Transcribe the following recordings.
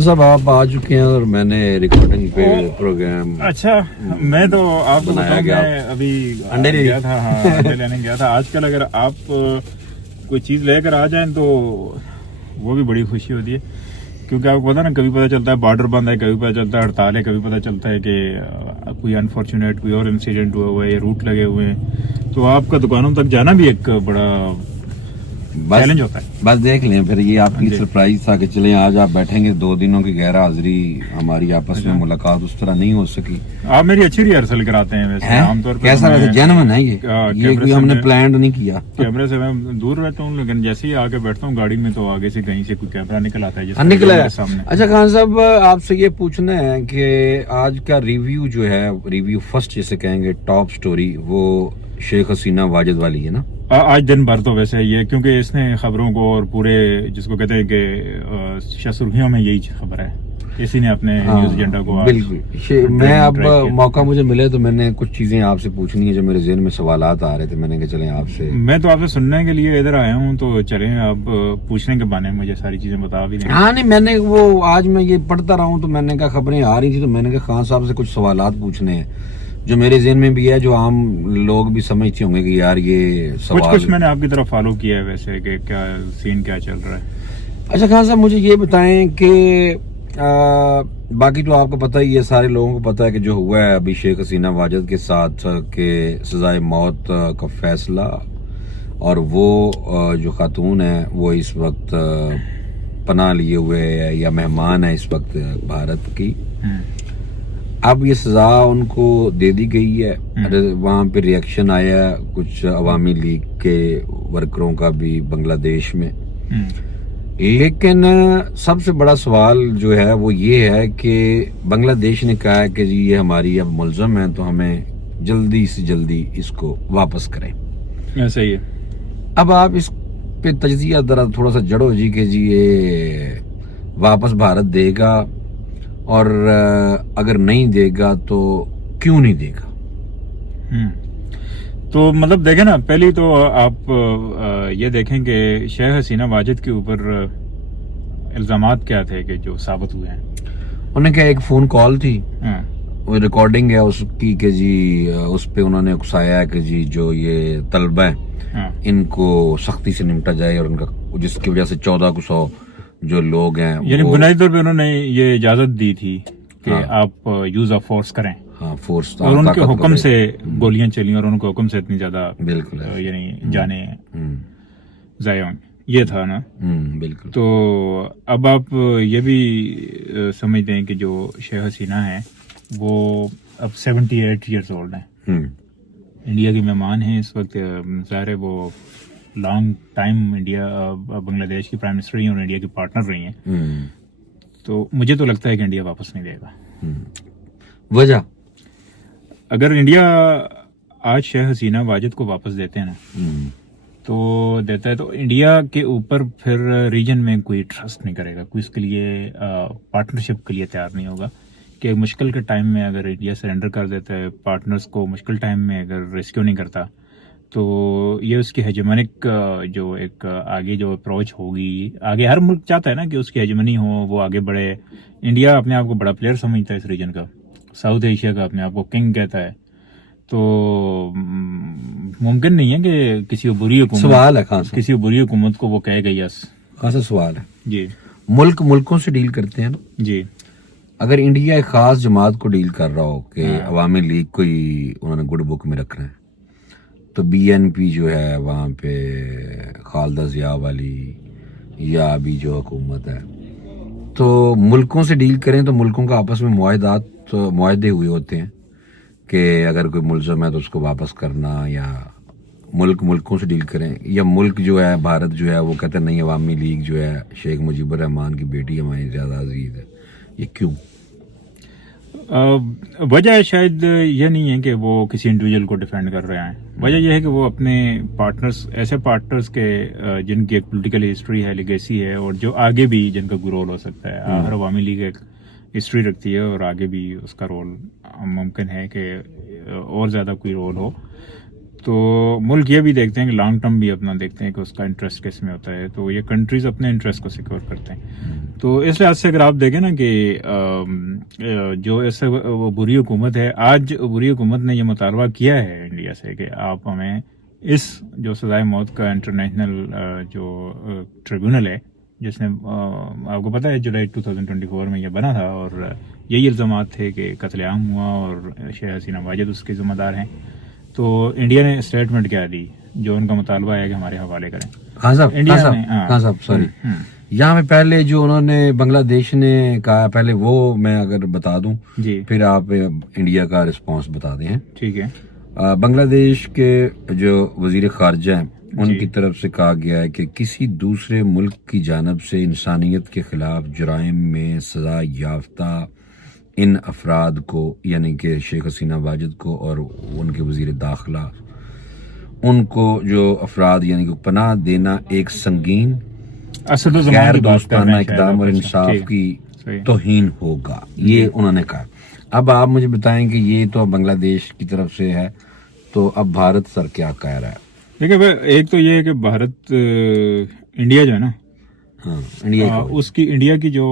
صاحب آپ آ چکے ہیں اور میں نے ریکارڈنگ پہ پروگرام اچھا میں تو آپ کو بنایا بتاؤں کہ میں ابھی انڈے لے گیا تھا. ہاں انڈے لینے گیا تھا. آج کل اگر آپ کوئی چیز لے کر آ جائیں تو وہ بھی بڑی خوشی ہوتی ہے, کیونکہ آپ کو پتا نا کبھی پتہ چلتا ہے بارڈر بند ہے, کبھی پتہ چلتا ہے ہڑتال ہے, کبھی پتہ چلتا ہے کہ کوئی انفارچونیٹ کوئی اور انسیڈنٹ ہوا ہے یا روٹ لگے ہوئے ہیں, تو آپ کا دکانوں تک جانا بھی ایک بڑا چیلنج ہوتا ہے. بس دیکھ لیں پھر یہ آپ کی جی. سرپرائز تھا کہ چلیں آج آپ بیٹھیں گے, 2 دنوں کی غیر حاضری ہماری آپس میں ملاقات اس طرح نہیں ہو سکی. آپ میری اچھی ریہرسل کراتے ہیں ویسے عام طور پہ. کیسا رہتا جینون ہے یہ کوئی ہم نے پلانڈ نہیں کیا. کیمرے سے میں دور رہتا ہوں, لیکن جیسے ہی آگے بیٹھتا ہوں گاڑی میں تو آگے سے کہیں سے کوئی کیمرہ نکل آتا ہے نکلا ہے سامنے. اچھا خان صاحب آپ سے یہ پوچھنا ہے کہ آج کا ریویو جو ہے, ریویو فرسٹ جسے کہیں گے ٹاپ سٹوری, وہ شیخ حسینہ واجد والی ہے نا. آج دن بھر تو ویسے ہی ہے, کیونکہ اس نے خبروں کو اور پورے جس کو کہتے ہیں کہ سرخیوں میں یہی خبر ہے, اسی نے اپنے نیوز ایجنڈا کو بالکل. میں اب موقع مجھے ملے تو میں نے کچھ چیزیں آپ سے پوچھنی ہے جو میرے ذہن میں سوالات آ رہے تھے, میں نے کہا چلیں آپ سے. میں تو آپ سے سننے کے لیے ادھر آیا ہوں, تو چلیں آپ پوچھنے کے بہانے مجھے ساری چیزیں بتا بھی دیں. ہاں نہیں, میں نے وہ آج میں یہ پڑھتا رہا ہوں تو میں نے کہا خبریں آ رہی تھی تو میں نے کہا خان صاحب سے کچھ سوالات پوچھنے ہیں جو میرے ذہن میں بھی ہے, جو عام لوگ بھی سمجھتے ہوں گے کہ یار یہ سوال کچھ میں نے آپ کی طرف فالو کیا ہے ویسے کہ کیا سین کیا چل رہا ہے. اچھا خان صاحب مجھے یہ بتائیں کہ باقی تو آپ کو پتہ ہی ہے, سارے لوگوں کو پتہ ہے کہ جو ہوا ہے ابھی شیخ حسینہ واجد کے ساتھ کہ سزائے موت کا فیصلہ, اور وہ جو خاتون ہے وہ اس وقت پناہ لیے ہوئے ہے یا مہمان ہے اس وقت بھارت کی. اب یہ سزا ان کو دے دی گئی ہے. وہاں پہ ریئیکشن آیا کچھ عوامی لیگ کے ورکروں کا بھی بنگلہ دیش میں, لیکن سب سے بڑا سوال جو ہے وہ یہ ہے کہ بنگلہ دیش نے کہا ہے کہ جی یہ ہماری اب ملزم ہیں تو ہمیں جلدی سے جلدی اس کو واپس کریں. ایسا ہی ہے. اب آپ اس پہ تجزیہ ذرا تھوڑا سا جڑو جی کہ جی یہ واپس بھارت دے گا, اور اگر نہیں دے گا تو کیوں نہیں دے گا. تو مطلب دیکھیں نا, پہلی تو آپ یہ دیکھیں کہ شیخ حسینہ واجد کے اوپر الزامات کیا تھے کہ جو ثابت ہوئے ہیں. انہوں نے کہا ایک فون کال تھی, وہ ریکارڈنگ ہے اس کی کہ جی اس پہ انہوں نے اکسایا کہ جی جو یہ طلبہ ہیں ان کو سختی سے نمٹا جائے, اور ان کا جس کی وجہ سے 1400 جو لوگ ہیں, یعنی بنیادی طور پہ انہوں نے یہ اجازت دی تھی کہ آپ یوز آف فورس کریں. ہاں فورس, اور ان کے حکم سے گولیاں چلی اور ان کے حکم سے اتنی زیادہ بالکل یعنی جانے ضائع ہوئیں, یہ تھا نا. بالکل. تو اب آپ یہ بھی سمجھتے ہیں کہ جو شیخ حسینہ ہیں وہ اب 78 ایئرز اولڈ ہیں, انڈیا کی مہمان ہیں اس وقت. ظاہر ہے وہ لانگ ٹائم انڈیا بنگلہ دیش کی پرائم منسٹر رہی ہیں اور انڈیا کی پارٹنر رہی ہیں. تو مجھے تو لگتا ہے کہ انڈیا واپس نہیں دے گا. وجہ اگر انڈیا آج شیخ حسینہ واجد کو واپس دیتے ہیں نا, تو دیتا ہے تو انڈیا کے اوپر پھر ریجن میں کوئی ٹرسٹ نہیں کرے گا, کوئی اس کے لیے پارٹنرشپ کے لیے تیار نہیں ہوگا. کہ مشکل کے ٹائم میں اگر انڈیا سرنڈر کر دیتا ہے پارٹنرز کو, مشکل ٹائم میں اگر ریسکیو نہیں کرتا, تو یہ اس کی ہیجمنک جو ایک آگے جو اپروچ ہوگی, آگے ہر ملک چاہتا ہے نا کہ اس کی ہیجمنی ہو, وہ آگے بڑھے. انڈیا اپنے آپ کو بڑا پلیئر سمجھتا ہے اس ریجن کا, ساؤتھ ایشیا کا اپنے آپ کو کنگ کہتا ہے. تو ممکن نہیں ہے کہ کسی بری حکومت, سوال ہے خان صاحب, کسی بری حکومت کو وہ کہے گا یس. خاصا سوال ہے. جی. ملکوں سے ڈیل کرتے ہیں نا. جی. اگر انڈیا ایک خاص جماعت کو ڈیل کر رہا ہو کہ عوامی لیگ کو ہی انہوں نے گڈ بک میں رکھنا ہے, تو بی این پی جو ہے وہاں پہ خالدہ ضیاء والی یا ابھی جو حکومت ہے, تو ملکوں سے ڈیل کریں تو ملکوں کا آپس میں معاہدے ہوئے ہوتے ہیں کہ اگر کوئی ملزم ہے تو اس کو واپس کرنا, یا ملکوں سے ڈیل کریں, یا ملک جو ہے بھارت جو ہے وہ کہتے ہیں نہیں عوامی لیگ جو ہے شیخ مجیب الرحمان کی بیٹی ہماری زیادہ عزیز ہے. یہ کیوں؟ وجہ شاید یہ نہیں ہے کہ وہ کسی انڈیویجول کو ڈیفینڈ کر رہے ہیں. وجہ یہ ہے کہ وہ اپنے پارٹنرز, ایسے پارٹنرز کے جن کی ایک پولیٹیکل ہسٹری ہے, لیگیسی ہے, اور جو آگے بھی جن کا کوئی رول ہو سکتا ہے. ہر عوامی لیگ ایک ہسٹری رکھتی ہے اور آگے بھی اس کا رول ممکن ہے کہ اور زیادہ کوئی رول ہو. تو ملک یہ بھی دیکھتے ہیں کہ لانگ ٹرم بھی اپنا دیکھتے ہیں کہ اس کا انٹرسٹ کس میں ہوتا ہے، تو یہ کنٹریز اپنے انٹرسٹ کو سیکور کرتے ہیں. تو اس لحاظ سے اگر آپ دیکھیں نا کہ جو اس سے وہ بری حکومت ہے، آج بری حکومت نے یہ مطالبہ کیا ہے انڈیا سے کہ آپ ہمیں اس جو سزائے موت کا انٹرنیشنل جو ٹریبیونل ہے، جس نے آپ کو پتہ ہے جولائی 2024 میں یہ بنا تھا، اور یہی الزامات تھے کہ قتل عام ہوا اور شیخ حسینہ واجد اس کے ذمہ دار ہیں. تو انڈیا نے اسٹیٹمنٹ کیا دی جو ان کا مطالبہ ہے کہ ہمارے حوالے کریں. خان صاحب سوری، یہاں پہ پہلے جو انہوں نے بنگلہ دیش نے کہا، پہلے وہ میں اگر بتا دوں جی پھر آپ انڈیا کا رسپانس بتا دیں. ٹھیک ہے. بنگلہ دیش کے جو وزیر خارجہ ہیں ان کی طرف سے کہا گیا ہے کہ کسی دوسرے ملک کی جانب سے انسانیت کے خلاف جرائم میں سزا یافتہ ان افراد کو، یعنی کہ شیخ حسینہ واجد کو اور ان کے وزیر داخلہ، ان کو جو افراد یعنی کہ پناہ دینا ایک سنگین غیر دوستانہ اقدام اور انصاف کی توہین ہوگا، یہ انہوں نے کہا. اب آپ مجھے بتائیں کہ یہ تو بنگلہ دیش کی طرف سے ہے، تو اب بھارت سر کیا کہہ رہا ہے؟ دیکھیں ایک تو یہ ہے کہ بھارت انڈیا جو ہے نا، اس کی انڈیا کی جو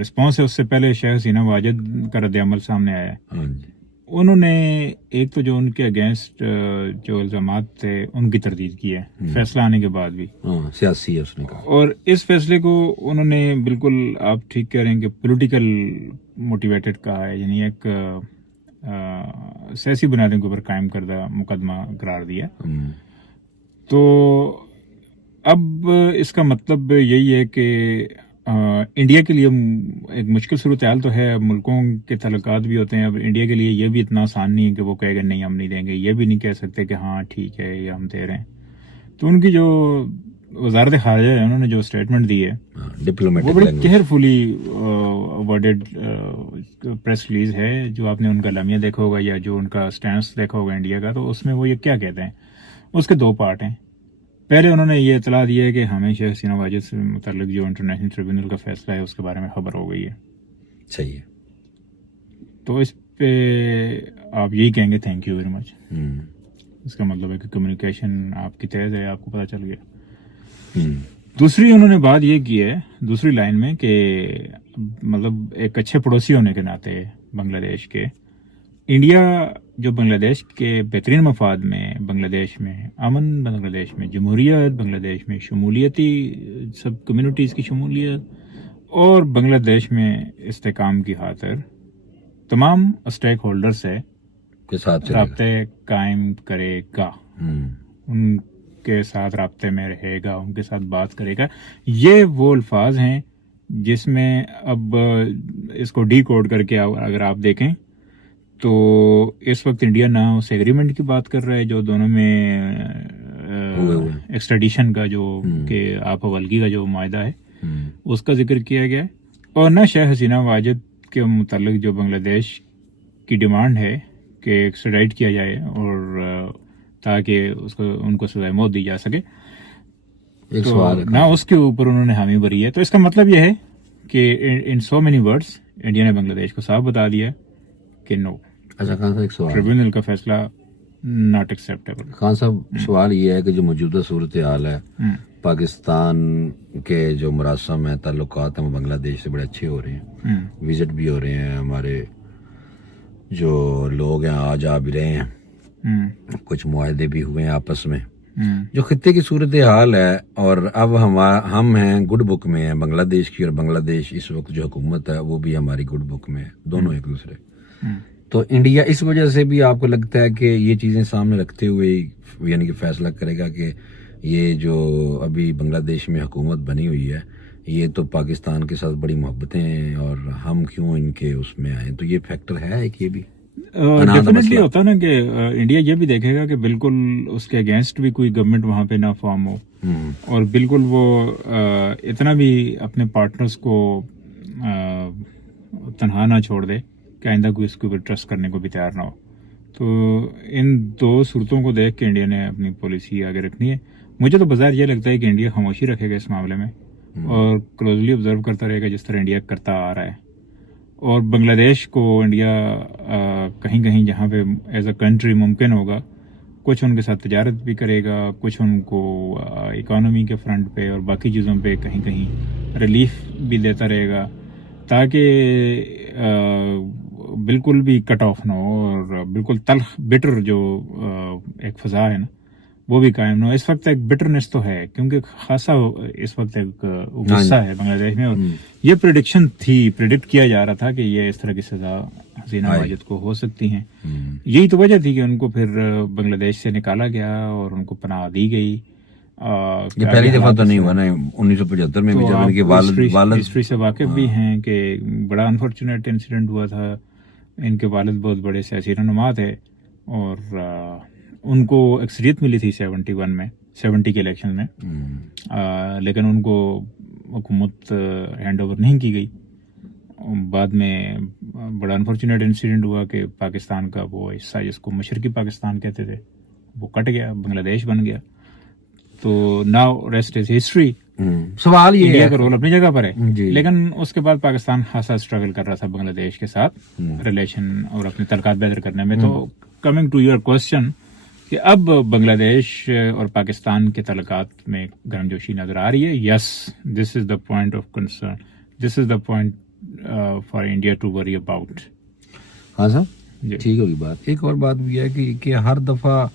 رسپانس ہے اس سے پہلے شیخ حسینہ واجد کا رد عمل سامنے آیا ہے. انہوں نے ایک تو جو ان کے اگینسٹ جو الزامات تھے ان کی تردید کی ہے فیصلہ آنے کے بعد بھی، سیاسی ہے اس نے کہا، اور اس فیصلے کو انہوں نے بالکل آپ ٹھیک کہہ رہے ہیں کہ پولیٹیکل موٹیویٹڈ کہا ہے، یعنی ایک سیاسی بنیادوں کے اوپر قائم کردہ مقدمہ قرار دیا. تو اب اس کا مطلب یہی ہے کہ انڈیا کے لیے ایک مشکل صورتحال تو ہے، ملکوں کے تعلقات بھی ہوتے ہیں. اب انڈیا کے لیے یہ بھی اتنا آسان نہیں ہے کہ وہ کہے گا نہیں ہم نہیں دیں گے، یہ بھی نہیں کہہ سکتے کہ ہاں ٹھیک ہے یہ ہم دے رہے ہیں. تو ان کی جو وزارت خارجہ ہے انہوں نے جو اسٹیٹمنٹ دی ہے وہ بڑی کیئرفلی ورڈڈ پریس ریلیز ہے. جو آپ نے ان کا اعلامیہ دیکھا ہوگا یا جو ان کا سٹینس دیکھا ہوگا انڈیا کا، تو اس میں وہ یہ کیا کہتے ہیں، اس کے دو پارٹ ہیں. پہلے انہوں نے یہ اطلاع دی ہے کہ ہمیں شیخ حسینہ واجد سے متعلق جو انٹرنیشنل ٹریبیونل کا فیصلہ ہے اس کے بارے میں خبر ہو گئی ہے. صحیح ہے. تو اس پہ آپ یہی کہیں گے تھینک یو ویری مچ. اس کا مطلب ہے کہ کمیونیکیشن آپ کی تیز ہے، آپ کو پتہ چل گیا. دوسری انہوں نے بات یہ کی ہے دوسری لائن میں کہ مطلب ایک اچھے پڑوسی ہونے کے ناطے بنگلہ دیش کے، انڈیا جو بنگلہ دیش کے بہترین مفاد میں، بنگلہ دیش میں امن، بنگلہ دیش میں جمہوریت، بنگلہ دیش میں شمولیتی سب کمیونٹیز کی شمولیت، اور بنگلہ دیش میں استحکام کی خاطر تمام اسٹیک ہولڈر سے رابطے قائم کرے گا، ان کے ساتھ رابطے میں رہے گا، ان کے ساتھ بات کرے گا. یہ وہ الفاظ ہیں جس میں اب اس کو ڈی کوڈ کر کے اگر آپ دیکھیں تو اس وقت انڈیا نہ اس ایگریمنٹ کی بات کر رہا ہے جو دونوں میں ایکسٹریڈیشن کا جو کہ آپ حوالگی کا جو معاہدہ ہے اس کا ذکر کیا گیا ہے، اور نہ شیخ حسینہ واجد کے متعلق جو بنگلہ دیش کی ڈیمانڈ ہے کہ ایکسٹریڈائٹ کیا جائے اور تاکہ ان کو سزائے موت دی جا سکے، تو نہ اس کے اوپر انہوں نے حامی بھری ہے. تو اس کا مطلب یہ ہے کہ ان سو مینی ورڈز انڈیا نے بنگلہ دیش کو صاف بتا دیا کہ نو، ٹریبیونل کا فیصلہ ناٹ ایکسیپٹیبل. خان صاحب سوال یہ ہے کہ جو موجودہ صورتحال ہے، پاکستان کے جو مراسم ہیں، تعلقات ہیں، وہ بنگلہ دیش سے بڑے اچھے ہو رہے ہیں، وزٹ بھی ہو رہے ہیں، ہمارے جو لوگ ہیں آ جا بھی رہے ہیں، کچھ معاہدے بھی ہوئے ہیں آپس میں. جو خطے کی صورتحال ہے، اور اب ہم ہیں گڈ بک میں ہیں بنگلہ دیش کی، اور بنگلہ دیش اس وقت جو حکومت ہے وہ بھی ہماری گڈ بک میں ہے، دونوں ایک دوسرے. تو انڈیا اس وجہ سے بھی آپ کو لگتا ہے کہ یہ چیزیں سامنے رکھتے ہوئے یعنی کہ فیصلہ کرے گا کہ یہ جو ابھی بنگلہ دیش میں حکومت بنی ہوئی ہے یہ تو پاکستان کے ساتھ بڑی محبتیں ہیں اور ہم کیوں ان کے اس میں آئیں، تو یہ فیکٹر ہے کہ یہ بھی ڈیفینیٹلی ہوتا نا کہ انڈیا یہ بھی دیکھے گا کہ بالکل اس کے اگینسٹ بھی کوئی گورنمنٹ وہاں پہ نہ فارم ہو، اور بالکل وہ اتنا بھی اپنے پارٹنرز کو تنہا نہ چھوڑ دے کہ آئندہ کوئی اس کے اوپر ٹرسٹ کرنے کو بھی تیار نہ ہو. تو ان دو صورتوں کو دیکھ کے انڈیا نے اپنی پالیسی آگے رکھنی ہے. مجھے تو بظاہر یہ لگتا ہے کہ انڈیا خاموشی رکھے گا اس معاملے میں اور کلوزلی آبزرو کرتا رہے گا جس طرح انڈیا کرتا آ رہا ہے. اور بنگلہ دیش کو انڈیا کہیں کہیں جہاں پہ ایز اے کنٹری ممکن ہوگا کچھ ان کے ساتھ تجارت بھی کرے گا، کچھ ان کو اکانومی کے فرنٹ پہ اور باقی چیزوں پہ کہیں کہیں ریلیف بھی دیتا رہے گا، تاکہ بالکل بھی کٹ آف نہ ہو اور بالکل تلخ بٹر جو ایک فضا ہے نا وہ بھی قائم نہ ہو. اس وقت ایک بٹرنس تو ہے کیونکہ خاصا اس وقت ایک غصہ ہے بنگلہ دیش میں، اور یہ پریڈکٹ کیا جا رہا تھا کہ یہ اس طرح کی سزا حسینہ واجد کو ہو سکتی ہیں. یہی تو وجہ تھی کہ ان کو پھر بنگلہ دیش سے نکالا گیا اور ان کو پناہ دی گئی. یہ پہلی دفعہ تو نہیں ہوا نا، 1975 میں بھی جب ان کے والد ہسٹری سے واقف بھی ہیں کہ بڑا انفارچونیٹ انسیڈنٹ ہوا تھا. ان کے والد بہت بڑے سیاسی رہنما تھے اور ان کو اکثریت ملی تھی 71 میں 70 کے الیکشن میں، لیکن ان کو حکومت ہینڈ اوور نہیں کی گئی. بعد میں بڑا انفارچونیٹ انسیڈنٹ ہوا کہ پاکستان کا وہ حصہ جس کو مشرقی پاکستان کہتے تھے وہ کٹ گیا، بنگلہ دیش بن گیا. تو ناؤ ریسٹ از ہسٹری. سوال یہ انڈیا کا رول اپنی جگہ پر ہے، لیکن اس کے بعد پاکستان خاصا اسٹرگل کر رہا تھا بنگلہ دیش کے ساتھ ریلیشن اور اپنے تعلقات بہتر کرنے میں. تو کمنگ ٹو یور کوشچن کہ اب بنگلہ دیش اور پاکستان کے تعلقات میں گرم جوشی نظر آ رہی ہے. Yes, this is the point of concern, this is the point for India to worry about. ہاں صاحب ٹھیک ہوگی بات. ایک اور بات بھی ہے کہ ہر دفعہ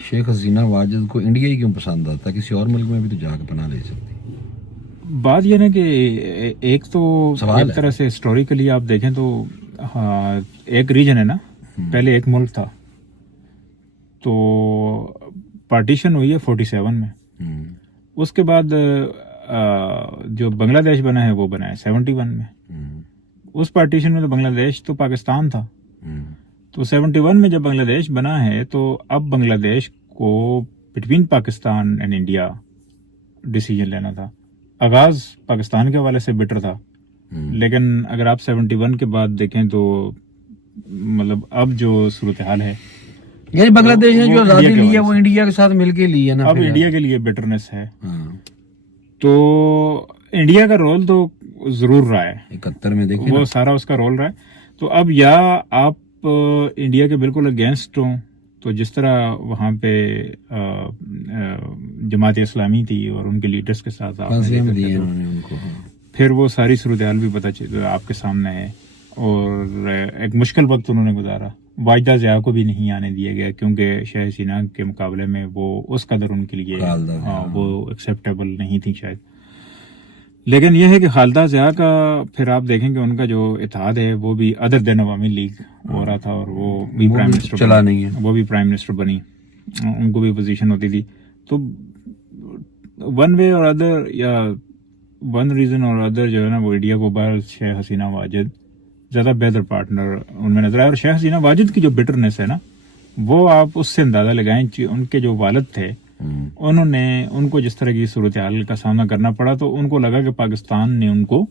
شیخ حسینہ واجد کو انڈیا ہی کیوں پسند آتا ہے؟ کسی اور ملک میں بھی تو جا کے پناہ لے سکتی. بات یہ نا کہ ایک تو ایک طرح سے ہسٹوریکلی آپ دیکھیں تو ایک ریجن ہے نا، پہلے ایک ملک تھا تو پارٹیشن ہوئی ہے 47 میں، اس کے بعد جو بنگلہ دیش بنا ہے وہ بنا ہے 71 میں. اس پارٹیشن میں تو بنگلہ دیش تو پاکستان تھا، تو 71 میں جب بنگلہ دیش بنا ہے تو اب بنگلہ دیش کو between Pakistan and India decision لینا تھا. آغاز پاکستان کے حوالے سے بیٹر تھا، لیکن اگر آپ 71 کے بعد دیکھیں تو مطلب اب جو صورتحال ہے، یعنی بنگلہ دیش نے جو آزادی لی ہے وہ انڈیا کے ساتھ مل کے لی ہے نا، اب انڈیا کے لیے بیٹرنس ہے. تو انڈیا کا رول تو ضرور رہا ہے 71 میں، دیکھیں وہ سارا اس کا رول رہا ہے. تو اب یا آپ انڈیا کے بالکل اگینسٹ ہوں، تو جس طرح وہاں پہ جماعت اسلامی تھی اور ان کے لیڈرز کے ساتھ پھر وہ ساری صورتحال بھی پتہ آپ کے سامنے ہے، اور ایک مشکل وقت انہوں نے گزارا. واجدہ ضیاء کو بھی نہیں آنے دیا گیا کیونکہ شیخ حسینہ کے مقابلے میں وہ اس قدر ان کے لیے وہ ایکسیپٹیبل نہیں تھی شاید. لیکن یہ ہے کہ خالدہ ضیاء کا پھر آپ دیکھیں کہ ان کا جو اتحاد ہے وہ بھی ادر دین عوامی لیگ ہو رہا تھا، اور وہ بھی پرائم منسٹر چلا نہیں ہے، وہ بھی پرائم منسٹر بنی، ان کو بھی پوزیشن ہوتی تھی. تو ون وے اور ادر یا ون ریزن اور ادر جو ہے نا وہ انڈیا کو باہر شیخ حسینہ واجد زیادہ بہتر پارٹنر ان میں نظر آیا. اور شیخ حسینہ واجد کی جو بٹرنس ہے نا وہ آپ اس سے اندازہ لگائیں کہ ان کے جو والد تھے انہوں نے ان کو جس طرح کی صورتحال کا سامنا کرنا پڑا تو ان کو لگا کہ پاکستان نے ان کو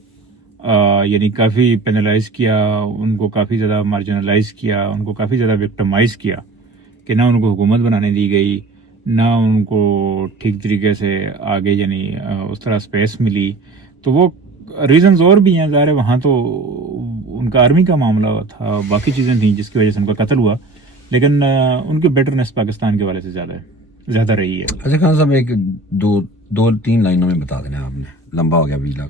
یعنی کافی پینلائز کیا، ان کو کافی زیادہ مارجنلائز کیا، ان کو کافی زیادہ وکٹمائز کیا کہ نہ ان کو حکومت بنانے دی گئی، نہ ان کو ٹھیک طریقے سے آگے یعنی اس طرح اسپیس ملی. تو وہ ریزنز اور بھی ہیں ظاہر ہے، وہاں تو ان کا آرمی کا معاملہ تھا، باقی چیزیں تھیں جس کی وجہ سے ان کا قتل ہوا، لیکن ان کی بیٹرنس پاکستان کے حوالے سے زیادہ رہی ہے. اچھا خان صاحب ایک دو تین لائنوں میں بتا دینا، آپ نے لمبا ہو گیا ویلاگ.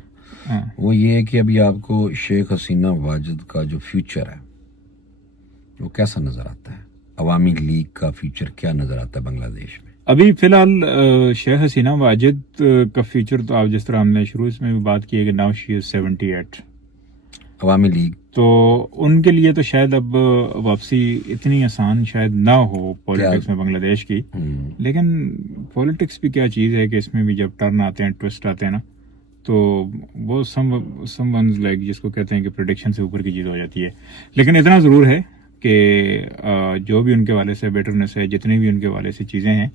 وہ یہ ہے کہ ابھی آپ کو شیخ حسینہ واجد کا جو فیوچر ہے وہ کیسا نظر آتا ہے؟ عوامی لیگ کا فیوچر کیا نظر آتا ہے بنگلہ دیش میں ابھی فی الحال؟ شیخ حسینہ واجد کا فیوچر تو آپ جس طرح ہم نے شروع اس میں بھی بات کی ہے کہ ناؤ شی از 78 عوامی لیگ، تو ان کے لیے تو شاید اب واپسی اتنی آسان شاید نہ ہو پولیٹکس میں بنگلہ دیش کی. لیکن پولیٹکس بھی کیا چیز ہے کہ اس میں بھی جب ٹرن آتے ہیں، ٹوسٹ آتے ہیں نا، تو وہ سم ونز لائک جس کو کہتے ہیں کہ پریڈکشن سے اوپر کی چیز ہو جاتی ہے. لیکن اتنا ضرور ہے کہ جو بھی ان کے والے سے بیٹرنس ہے، جتنی بھی ان کے والے سے چیزیں ہیں،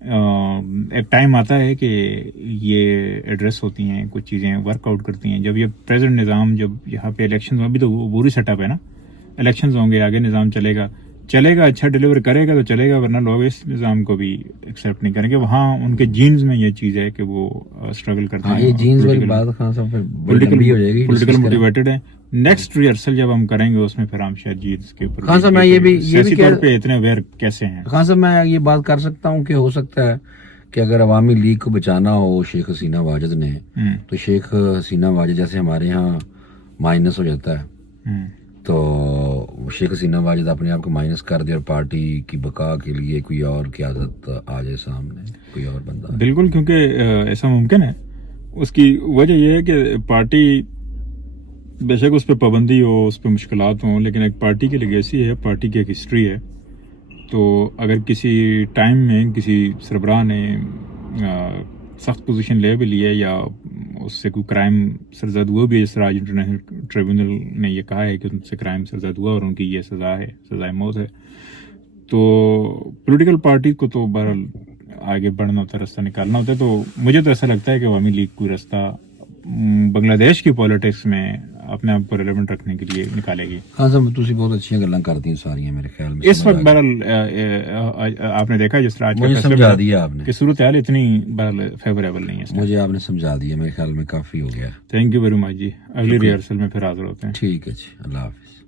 ایک ٹائم آتا ہے کہ یہ ایڈریس ہوتی ہیں، کچھ چیزیں ورک آؤٹ کرتی ہیں. جب یہ پریزنٹ نظام، جب یہاں پہ الیکشن ابھی تو پوری سیٹ اپ ہے نا، الیکشنز ہوں گے، آگے نظام چلے گا، چلے گا, اچھا ڈلیور کرے گا تو چلے گا, ورنہ لوگ اس نظام کو بھی ایکسیپٹ نہیں کریں گے. وہاں ان کے جینز میں یہ چیز ہے کہ وہ اسٹرگل کرتے ہیں, یہ جینز والی بات خان صاحب پھر بڑی لمبی ہو جائے گی, پولیٹیکل موٹیویٹڈ ہیں. نیکسٹ ریہرسل جب ہم کریں گے اس میں پھر ہم شاید جینز کے اوپر خان صاحب میں یہ بھی طور پہ اتنے اویئر کیسے ہیں. خان صاحب میں یہ بات کر سکتا ہوں کہ ہو سکتا ہے کہ اگر عوامی لیگ کو بچانا ہو شیخ حسینہ واجد نے, تو شیخ حسینہ واجد جیسے ہمارے یہاں مائنس ہو جاتا ہے, تو شیخ حسینہ واجد اپنے آپ کو مائنس کر دے اور پارٹی کی بقا کے لیے کوئی اور قیادت آ جائے سامنے, کوئی اور بندہ. بالکل, کیونکہ ایسا ممکن ہے. اس کی وجہ یہ ہے کہ پارٹی بے شک اس پہ پابندی ہو, اس پہ مشکلات ہوں, لیکن ایک پارٹی کی لیگیسی ہے, پارٹی کی ایک ہسٹری ہے. تو اگر کسی ٹائم میں کسی سربراہ نے سخت پوزیشن لے بھی لی ہے یا اس سے کوئی کرائم سرزد ہوا بھی ہے, جس راج انٹرنیشنل ٹریبونل نے یہ کہا ہے کہ ان سے کرائم سرزد ہوا اور ان کی یہ سزا ہے, سزائے موت ہے, تو پولیٹیکل پارٹی کو تو بہرحال آگے بڑھنا ہوتا ہے, راستہ نکالنا ہوتا ہے. تو مجھے تو ایسا لگتا ہے کہ عوامی لیگ کوئی راستہ بنگلہ دیش کی پالیٹکس میں اپنے آپ کو ریلیونٹ رکھنے کے لیے نکالے گی. ہاں صاحب تسی بہت اچھی گلاں کرتی ہیں ساری میرے خیال میں. اس وقت بہرحال آپ نے دیکھا جس طرح مجھے سمجھا دیا آپ نے کہ صورتحال اتنی بہرحال فیوریبل نہیں ہے. مجھے آپ نے سمجھا دیا, میرے خیال میں کافی ہو گیا. تھینک یو ویری مچ جی. اگلی ریہرسل میں پھر حاضر ہوتے ہیں. ٹھیک ہے جی, اللہ حافظ.